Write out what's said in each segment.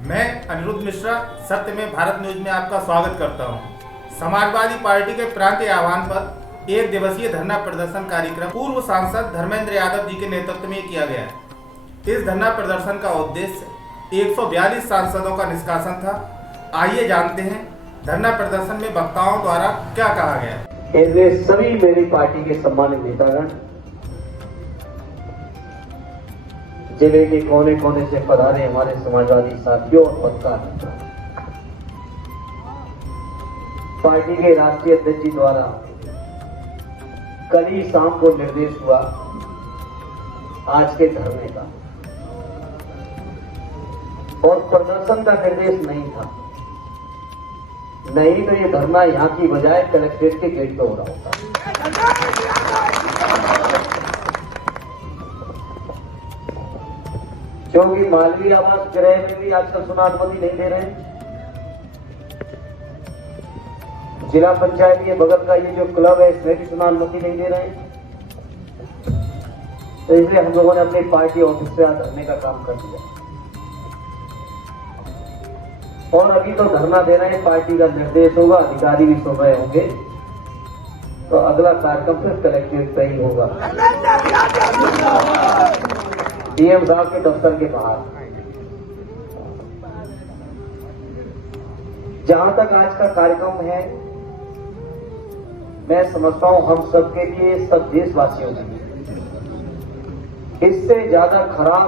मैं अनिरुद्ध मिश्रा सत्य में भारत न्यूज में आपका स्वागत करता हूं। समाजवादी पार्टी के प्रांतीय आह्वान पर एक दिवसीय धरना प्रदर्शन कार्यक्रम पूर्व सांसद धर्मेंद्र यादव जी के नेतृत्व में किया गया। इस धरना प्रदर्शन का उद्देश्य 142 सांसदों का निष्कासन था। आइए जानते हैं धरना प्रदर्शन में वक्ताओं द्वारा क्या कहा गया। इनमें सभी मेरी पार्टी के सम्मानित नेतागण, जिले के कोने कोने से पधारे हमारे समाजवादी साथियों और पत्रकार, पार्टी के राष्ट्रीय अध्यक्ष जी द्वारा कल ही शाम को निर्देश हुआ आज के धरने का, और प्रदर्शन का निर्देश नहीं था। नहीं तो ये धरना यहां की बजाय कलेक्ट्रेट के गेट पे हो रहा होता। क्योंकि मालवीय आवास गृह में भी आजकल सुना अनुमति नहीं दे रहे हैं। जिला पंचायत ये बगल का ये जो क्लब है इसमें भी सुना अनुमति नहीं दे रहे हैं। तो इसलिए हम लोगों ने अपनी पार्टी ऑफिस से धरने का काम कर दिया, और अभी तो धरना देना है, पार्टी का निर्देश होगा, अधिकारी भी सो गए होंगे, तो अगला कार्यक्रम फिर कलेक्ट्रेट पे ही होगा, डीएम साहब के दफ्तर के बाहर। जहां तक आज का कार्यक्रम है, मैं समझता हूं हम सबके लिए, सब देशवासियों के लिए इससे ज्यादा खराब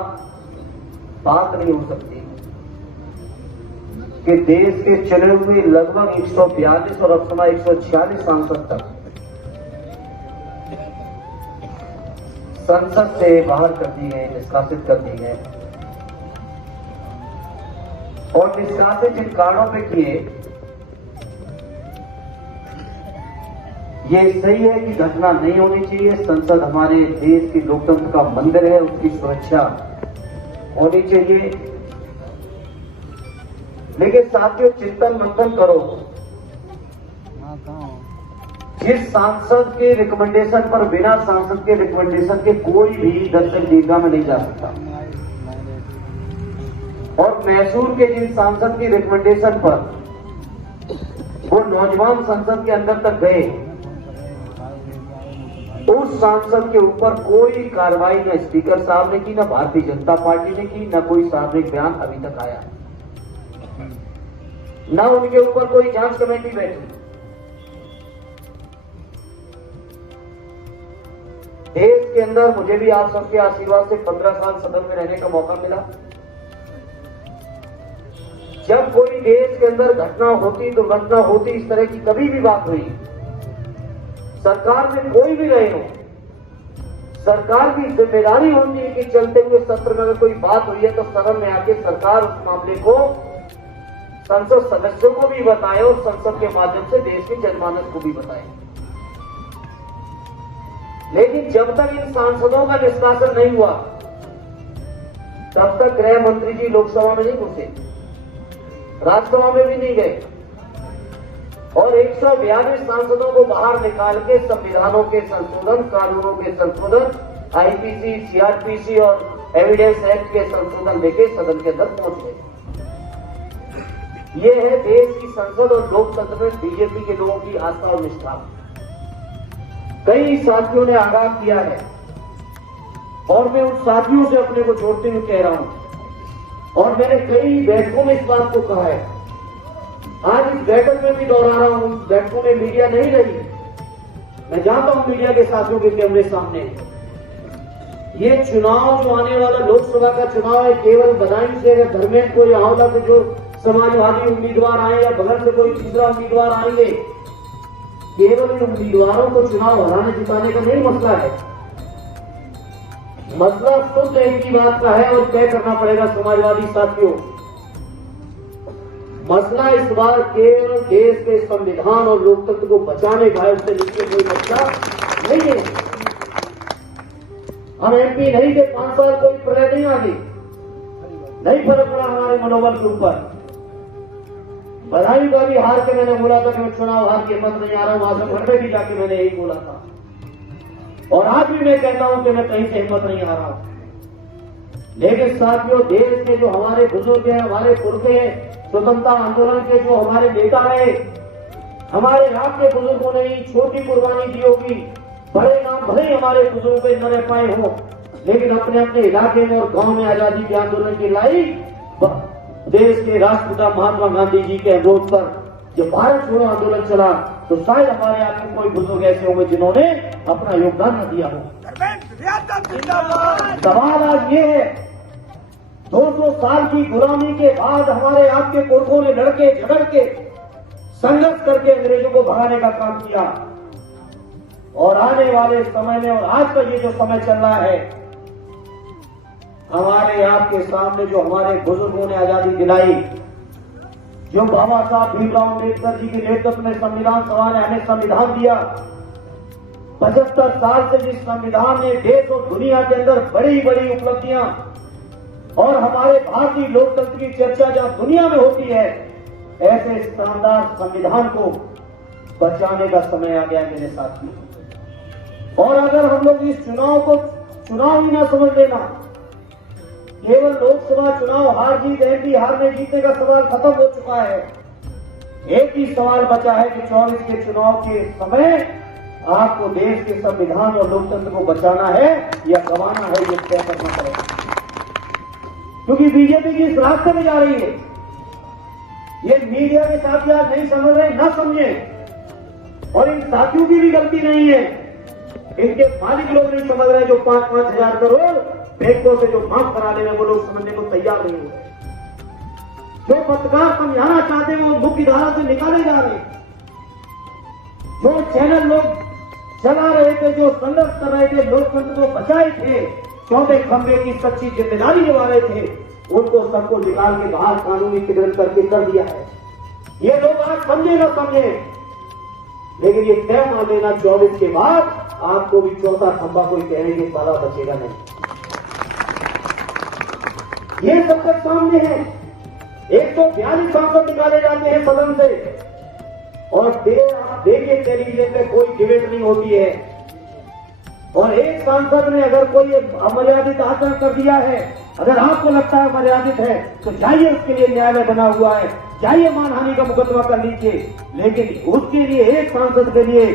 बात नहीं हो सकती कि देश के चुने हुए लगभग 142 और अब समय 146 सांसद तक संसद से बाहर कर दिए गए, निष्कासित कर दिए गए। और निष्कासित जिन कारणों पे किए, ये सही है कि घटना नहीं होनी चाहिए। संसद हमारे देश की लोकतंत्र का मंदिर है, उसकी सुरक्षा होनी चाहिए। लेकिन साथियों, चिंतन मंथन करो, जिस सांसद के रिकमेंडेशन पर, बिना सांसद के रिकमेंडेशन के कोई भी दर्शक दीर्घा में नहीं जा सकता, और मैसूर के जिन सांसद की रिकमेंडेशन पर वो नौजवान संसद के अंदर तक गए, उस सांसद के ऊपर कोई कार्रवाई न स्पीकर साहब ने की, न भारतीय जनता पार्टी ने की, न कोई सार्वजनिक बयान अभी तक आया, न उनके ऊपर कोई जांच कमेटी बैठी। देश के अंदर मुझे भी आप सबके आशीर्वाद से 15 साल सदन में रहने का मौका मिला। जब कोई देश के अंदर घटना होती, दुर्घटना होती, इस तरह की कभी भी बात हुई, सरकार में कोई भी रहे हो, सरकार की जिम्मेदारी होती है कि चलते हुए सत्र में अगर कोई बात हुई है तो सदन में आके सरकार उस मामले को संसद सदस्यों को भी बताए और संसद के माध्यम से देश की जनमानस को भी बताए। लेकिन जब तक इन सांसदों का निष्कासन नहीं हुआ, तब तक गृह मंत्री जी लोकसभा में नहीं घुसे, राज्यसभा में भी नहीं गए, और 142 सांसदों को बाहर निकाल के संविधानों के संशोधन, कानूनों के संशोधन, आईपीसी, सीआरपीसी और एविडेंस एक्ट के संशोधन लेके सदन के अंदर पहुंच गए। ये है देश की संसद और लोकतंत्र में बीजेपी के लोगों की आस्था और निष्ठा। कई साथियों ने आगाह किया है, और मैं उन साथियों से अपने को जोड़ते हुए कह रहा हूं, और मैंने कई बैठकों में इस बात को कहा है, आज इस बैठक में भी दोहरा रहा हूं। बैठकों में मीडिया नहीं रही, मैं जानता हूं मीडिया के साथियों के कैमरे सामने। ये चुनाव जो आने वाला लोकसभा का चुनाव है, केवल बदायूं से अगर धर्मेंद्र को या हावड़ा से जो समाजवादी उम्मीदवार आए या बगल से कोई तीसरा उम्मीदवार आएंगे, केवल इन उम्मीदवारों को चुनाव हराने जिताने का नहीं मसला है। मसला शुद्ध एक ही बात का है, और तय करना पड़ेगा समाजवादी साथियों। मसला इस बार केवल देश के संविधान और लोकतंत्र को बचाने का है, उससे नीचे कोई मसला नहीं है। हम एमपी नहीं थे 5 साल, कोई प्रलय नहीं आ गई, नहीं फर्क पड़ा हमारे मनोबल के ऊपर। बधाई का भी हार के मैंने बोला था कि मैं चुनाव हार के मत नहीं आ रहा हूं, आजमगढ़ में भी जाके मैंने यही बोला था, और आज भी मैं कहता हूं कि मैं कहीं से हिम्मत नहीं आ रहा हूं। लेकिन साथियों, देश के जो हमारे बुजुर्ग हैं, हमारे पुरखे हैं, स्वतंत्रता आंदोलन के जो हमारे नेता रहे, हमारे आपके बुजुर्गों ने ही छोटी कुर्बानी दी होगी, बड़े नाम भले ही हमारे बुजुर्ग पे न रह पाए हो, लेकिन अपने अपने इलाके में और गांव में आजादी के आंदोलन की लाई देश के राष्ट्रपिता महात्मा गांधी जी के अनुरोध पर जब भारत छोड़ो आंदोलन चला, तो शायद हमारे आपके कोई बुजुर्ग ऐसे होंगे जिन्होंने अपना योगदान न दिया हो। सवाल आज ये है, 200 साल की गुलामी के बाद हमारे आपके पुरखों ने लड़के झगड़ के संघर्ष करके अंग्रेजों को भगाने का काम किया, और आने वाले समय में और आज का ये जो समय चल रहा है, हमारे आपके सामने जो हमारे बुजुर्गों ने आजादी दिलाई, जो बाबा साहब भीमराव अम्बेडकर जी के नेतृत्व में संविधान सभा ने हमें संविधान दिया, 75 साल से जिस संविधान ने देश और दुनिया के अंदर बड़ी बड़ी उपलब्धियां और हमारे भारतीय लोकतंत्र की चर्चा जहां दुनिया में होती है, ऐसे शानदार संविधान को बचाने का समय आ गया मेरे साथियों। और अगर हम लोग इस चुनाव को चुनाव ही ना समझ लेना, केवल लोकसभा चुनाव हार जीत एमपी हारने जीतने का सवाल खत्म हो चुका है। एक ही सवाल बचा है कि 24 के चुनाव के समय आपको देश के संविधान और लोकतंत्र को बचाना है या गंवाना है, ये तय करना पड़ेगा। क्योंकि बीजेपी जिस रास्ते में जा रही है, ये मीडिया के साथ यार नहीं समझ रहे, ना समझे, और इन साथियों की भी गलती नहीं है, इनके मालिक लोग नहीं समझ रहे, जो 5-5 हजार करोड़ बैंकों से जो माफ करा ले रहे, वो लोग समझने को तैयार नहीं हो रहे। जो पत्रकार समझाना चाहते हैं वो मुख्य धारा से निकाले जा रहे। जो चैनल लोग चला रहे थे, जो संघर्ष कर रहे थे, लोकतंत्र को बचाए थे, चौथे खंभे की सच्ची जिम्मेदारी निभा रहे थे, उनको सबको निकाल के बाहर कानूनी ट्रिब्यूनल करके कर दिया है। ये लोग आज समझे ना समझे, लेकिन ये तय मान लेना 24 के बाद आपको भी चौथा खंभा कोई कहने के वाला बचेगा नहीं। ये सब तक सामने है। 142 सांसद निकाले जाते हैं सदन से, और देखिए टेलीविजन पे कोई डिबेट नहीं होती है, और एक सांसद ने अगर कोई अमर्यादित आचरण कर दिया है, अगर आपको लगता है अमर्यादित है, तो जाइए, उसके लिए न्यायालय बना हुआ है, जाइए मानहानि का मुकदमा कर लीजिए। लेकिन उसके लिए एक सांसद के लिए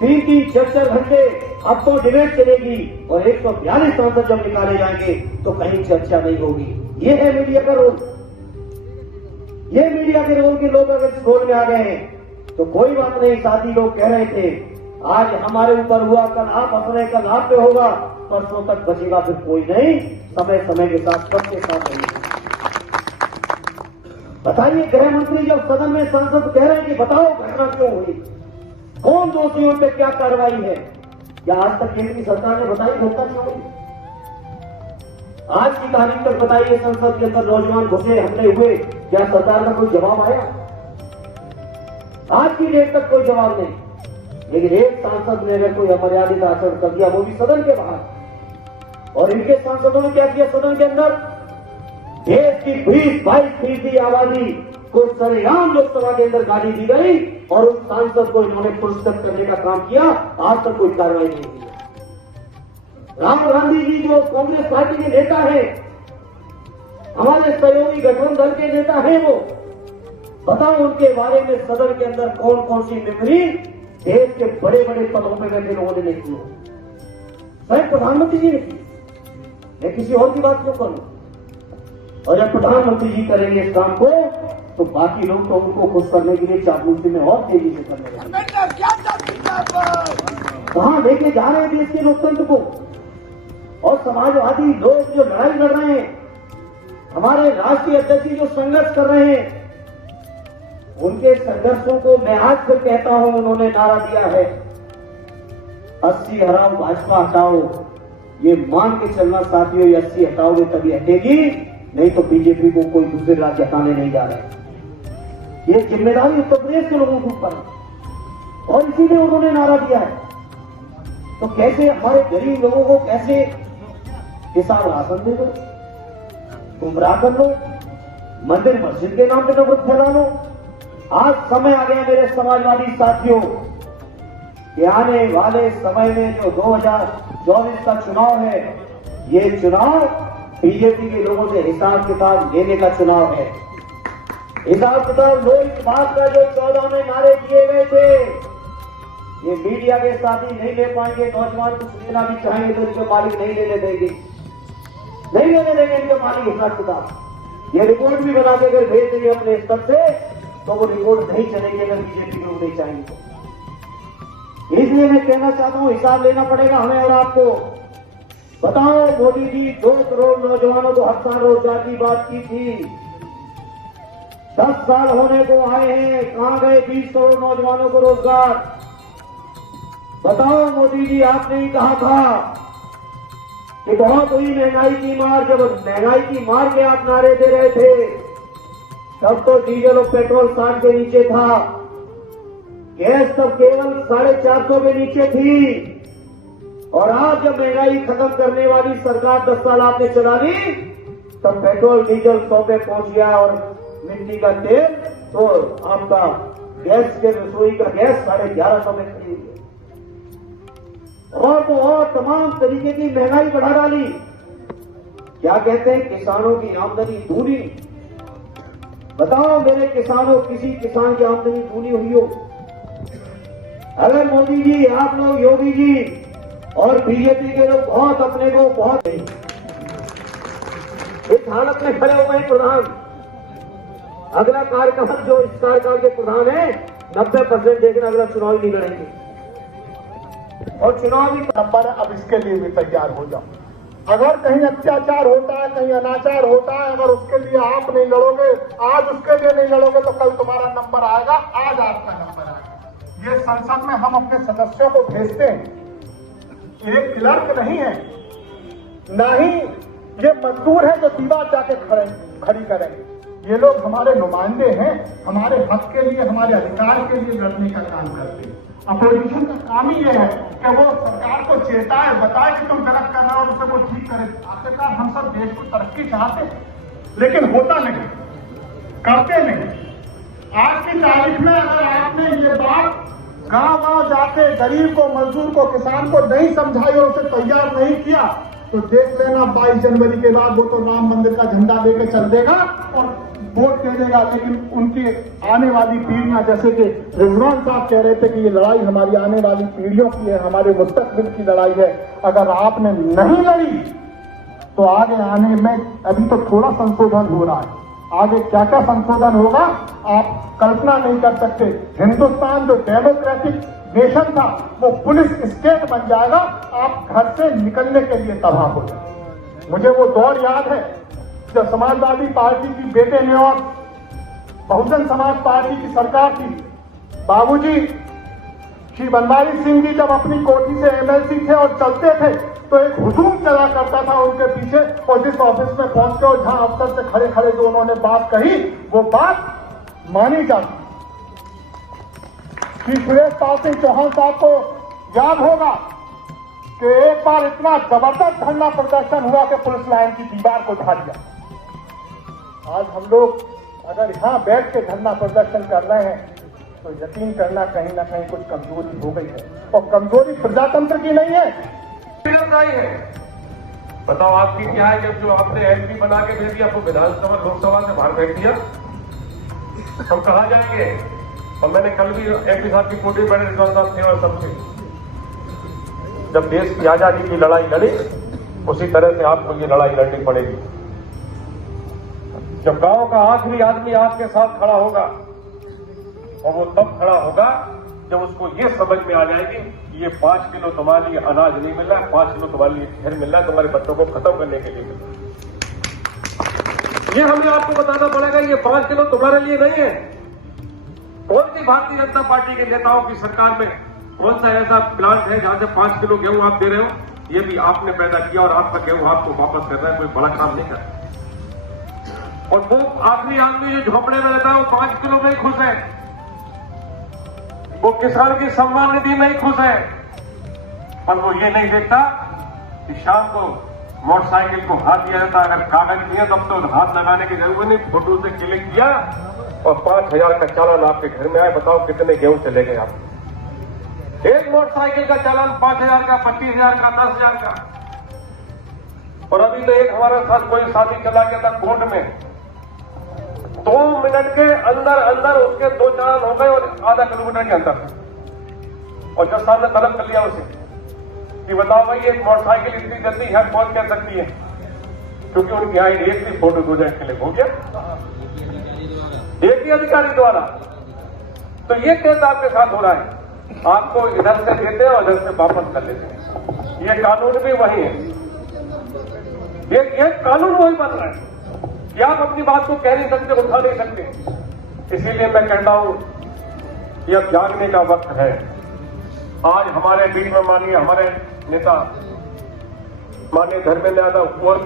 3-3, 4-4 घंटे अब तो डिबेट चलेगी, और 142 सांसद जब निकाले जाएंगे तो कहीं चर्चा नहीं होगी। ये है मीडिया का रोल। ये मीडिया के रोल के लोग अगर इस रोल में आ गए हैं तो कोई बात नहीं। साथी लोग कह रहे थे आज हमारे ऊपर हुआ, कल आप हंस रहे, कल आप पे होगा, परसों तक बचेगा फिर कोई नहीं। समय समय के साथ सबके साथ रहेगा। बताइए, गृह मंत्री जब सदन में सांसद कह रहे हैं कि बताओ घटना क्यों हुई, कौन दोषियों पे क्या कार्रवाई है, क्या आज तक केंद्र की सरकार ने बताई घटना क्यों हुई? आज की तारीख तक बताइए, संसद के अंदर नौजवान घुसे, हमले हुए, क्या सरकार का कोई जवाब आया? आज की डेट तक कोई जवाब नहीं। लेकिन एक सांसद ने अगर कोई अमर्यादित आचरण कर दिया, वो भी सदन के बाहर, और इनके सांसदों ने क्या किया सदन के अंदर? देश की 20-22% आबादी को सरेआम लोकसभा के अंदर गाली दी गई, और उस सांसद को इन्होंने पुरस्कृत करने का काम किया। आज तक कोई कार्रवाई नहीं की। राहुल गांधी जी जो कांग्रेस पार्टी के नेता हैं, हमारे सहयोगी गठबंधन दल के नेता हैं, वो बताओ उनके बारे में सदन के अंदर कौन कौन सी मेमोरी देश के बड़े बड़े पदों पर बैठे लोगों ने नहीं की हो? स्वयं प्रधानमंत्री जी ने की। मैं किसी और की बात क्यों करूं? और जब प्रधानमंत्री जी करेंगे इस काम को, तो बाकी लोग तो उनको खुश करने के लिए चापलूसी में और तेजी से करने लगेंगे। कहां लेके जा रहे हैं देश के लोकतंत्र को? और समाजवादी लोग जो लड़ाई लड़ रहे हैं, हमारे राष्ट्रीय अध्यक्ष जो संघर्ष कर रहे हैं, उनके संघर्षों को मैं आज फिर कहता हूं, उन्होंने नारा दिया है 80 हटाओ भाजपा हटाओ। ये मान के चलना साथियों, ये 80 हटाओगे तभी हटेगी, नहीं तो बीजेपी को कोई दूसरे राज्य हटाने नहीं जा रहे। ये जिम्मेदारी उत्तर प्रदेश के लोगों के ऊपर है, और इसीलिए उन्होंने नारा दिया है। तो कैसे हमारे गरीब लोगों को कैसे हिसाब राशन दे दो, गुमराह कर लो, मंदिर मस्जिद के नाम पे नफरत फैला लो। आज समय आ गया मेरे समाजवादी साथियों कि आने वाले समय में जो 2024 का चुनाव है, ये चुनाव बीजेपी के लोगों से हिसाब किताब लेने का चुनाव है। हिसाब किताब लो इस बात का जो 14 में नारे दिए गए थे, ये मीडिया के साथी नहीं ले पाएंगे। नौजवान कुछ लेना भी चाहेंगे तो इनके मालिक नहीं लेने देंगे, नहीं लेने देंगे इनके मालिक हिसाब किताब। ये रिपोर्ट भी बना के अगर भेज देंगे अपने स्तर से तो वो रिपोर्ट नहीं चलेगी अगर बीजेपी लोग नहीं चाहेंगे तो। इसलिए मैं कहना चाहता हूं हिसाब लेना पड़ेगा हमें और आपको। बताओ मोदी जी 2 करोड़ नौजवानों को हर साल रोजगार की बात की थी, 10 साल होने को आए हैं, कहां गए 20 करोड़ नौजवानों को रोजगार? बताओ मोदी जी आपने ही कहा था कि बहुत हुई महंगाई की मार। जब महंगाई की मार के आप नारे दे रहे थे तब तो डीजल और पेट्रोल 60 के नीचे था, गैस तब केवल 450 के नीचे थी। और आज जब महंगाई खत्म करने वाली सरकार 10 साल आपने चला ली तब पेट्रोल डीजल 100 पे पहुंच गया और मिट्टी का तेल तो आपका गैस के रसोई का गैस 1150 में खरीद गया। और तो और तमाम तरीके की महंगाई बढ़ा डाली। क्या कहते हैं किसानों की आमदनी दूनी। बताओ मेरे किसानों, किसी किसान की आमदनी दूनी हुई हो? अगर मोदी जी, आप लोग, योगी जी और बीजेपी के लोग बहुत अपने को बहुत इस हालत में खड़े हुए हैं प्रधान। अगला कार्यकाल जो इस कार्यकाल के प्रधान है 90% देखना अगला चुनाव ही नहीं लड़ेंगे और चुनावी नंबर है। अब इसके लिए भी तैयार हो जाओ। अगर कहीं अत्याचार होता है, कहीं अनाचार होता है, अगर उसके लिए आप नहीं लड़ोगे, आज उसके लिए नहीं लड़ोगे तो कल तुम्हारा नंबर आएगा, आज आपका नंबर आएगा। ये संसद में हम अपने सदस्यों को भेजते हैं, एक क्लर्क नहीं है, ना ही ये मजदूर है जो दीवार जाके खड़ी करेंगे। ये लोग हमारे नुमाइंदे हैं, हमारे हक के लिए, हमारे अधिकार के लिए लड़ने का काम करते हैं। अपोजिशन का काम ही ये है कि वो सरकार को चेताए, बताए कि तुम गलत कर रहे हो और उसे वो ठीक करे। आखिरकार हम सब देश को तरक्की चाहते हैं, लेकिन होता नहीं, करते नहीं। आज की तारीख में अगर आपने ये बात गांव-गांव जाके गरीब को, मजदूर को, किसान को नहीं समझाई और उसे तैयार नहीं किया तो देख लेना 22 जनवरी के बाद वो तो राम मंदिर का झंडा लेके चल देगा और वोट दे देगा। लेकिन उनकी आने वाली पीढ़ियां, जैसे कि रिजवान साहब कह रहे थे कि ये लड़ाई हमारी आने वाली पीढ़ियों की है, हमारे मुस्तकबिल की लड़ाई है। अगर आपने नहीं लड़ी तो आगे आने में, अभी तो थोड़ा संशोधन हो रहा है, आगे क्या क्या संशोधन होगा आप कल्पना नहीं कर सकते। हिंदुस्तान जो डेमोक्रेटिक नेशन था वो पुलिस स्टेट बन जाएगा, आप घर से निकलने के लिए तबाह हो जाए। मुझे वो दौर याद है जब समाजवादी पार्टी की बेटे ने और बहुजन समाज पार्टी की सरकार थी। बाबूजी श्री बनवारी सिंह जी जब अपनी कोठी से एमएलसी थे और चलते थे तो एक हुजूम चला करता था उनके पीछे, और जिस ऑफिस में पहुंच के और जहां अफसर से खड़े खड़े जो उन्होंने बात कही वो बात मानी जाती। श्री सुरेश पाल सिंह चौहान साहब को याद होगा कि एक बार इतना जबरदस्त धरना प्रदर्शन हुआ कि पुलिस लाइन की दीवार को ढा दिया। आज हम लोग अगर यहां बैठ के धरना प्रदर्शन कर रहे हैं तो यकीन करना कहीं ना कहीं कुछ कमजोरी हो गई है, और कमजोरी प्रजातंत्र की नहीं है, बताओ आपकी क्या है? जब जो आपने एमपी बना के दे दिया आपको विधानसभा लोकसभा से बाहर फेंक दिया, हम कहाँ जाएंगे? और मैंने कल भी एमपी साहब की पोटी बड़े रिजवान साहब थे और सबसे, जब देश की आजादी की लड़ाई लड़ी उसी तरह से आपको ये लड़ाई लड़नी पड़ेगी। जब गांव का आखिरी आदमी आपके साथ खड़ा होगा, और वो तब खड़ा होगा जब उसको ये समझ में आ जाएगी ये 5 किलो तुम्हारे लिए अनाज नहीं मिल रहा है, 5 किलो तुम्हारे लिए घेर मिल रहा है, तुम्हारे बच्चों को खत्म करने के लिए मिल रहा है। ये हमें आपको बताना पड़ेगा, ये 5 किलो तुम्हारे लिए नहीं है। कौन सी भारतीय जनता पार्टी के नेताओं की सरकार में कौन सा ऐसा प्लांट है जहां से 5 किलो गेहूं आप दे रहे हो? ये भी आपने पैदा किया और आपका गेहूं आपको वापस कर रहा है, कोई बड़ा काम नहीं कर रहा। और वो आखिरी आदमी जो झोपड़े में रहता है वो 5 किलो में ही खुश है, वो किसान की सम्मान निधि में ही खुश है, पर वो ये नहीं देखता कि शाम को मोटरसाइकिल को हाथ दिया जाता। अगर कागज दिया तब तो हाथ लगाने की जरूरत नहीं, फोटो से क्लिक किया और 5,000 का चालान आपके घर में आए। बताओ कितने गेहूं चले गए आप? एक मोटरसाइकिल का चालान 5,000 का, 25,000 का, 10,000 का। और अभी तो एक हमारे साथ कोई साथी चला गया था कोर्ट में, 2 मिनट के अंदर अंदर उसके 2 चालान हो गए और आधा किलोमीटर के अंदर, और जज साहब ने तलब कर लिया उसे कि बताओ भाई एक मोटरसाइकिल इतनी जल्दी यहाँ पहुंच कर सकती है, क्योंकि उनके यहाँ एक भी फोटो 2 जगह क्लिक हो गया, एक ही अधिकारी द्वारा। तो ये केस आपके साथ हो रहा है, आपको इधर से देते हैं और इधर से वापस कर लेते हैं। ये कानून भी वही है, ये कानून वही बन रहा है कि आप अपनी बात को कह नहीं सकते, उठा नहीं सकते। इसीलिए मैं कहता हूं कि अब जागने का वक्त है। आज हमारे बीच में माननीय हमारे नेता माननीय धर्मेंद्र यादव और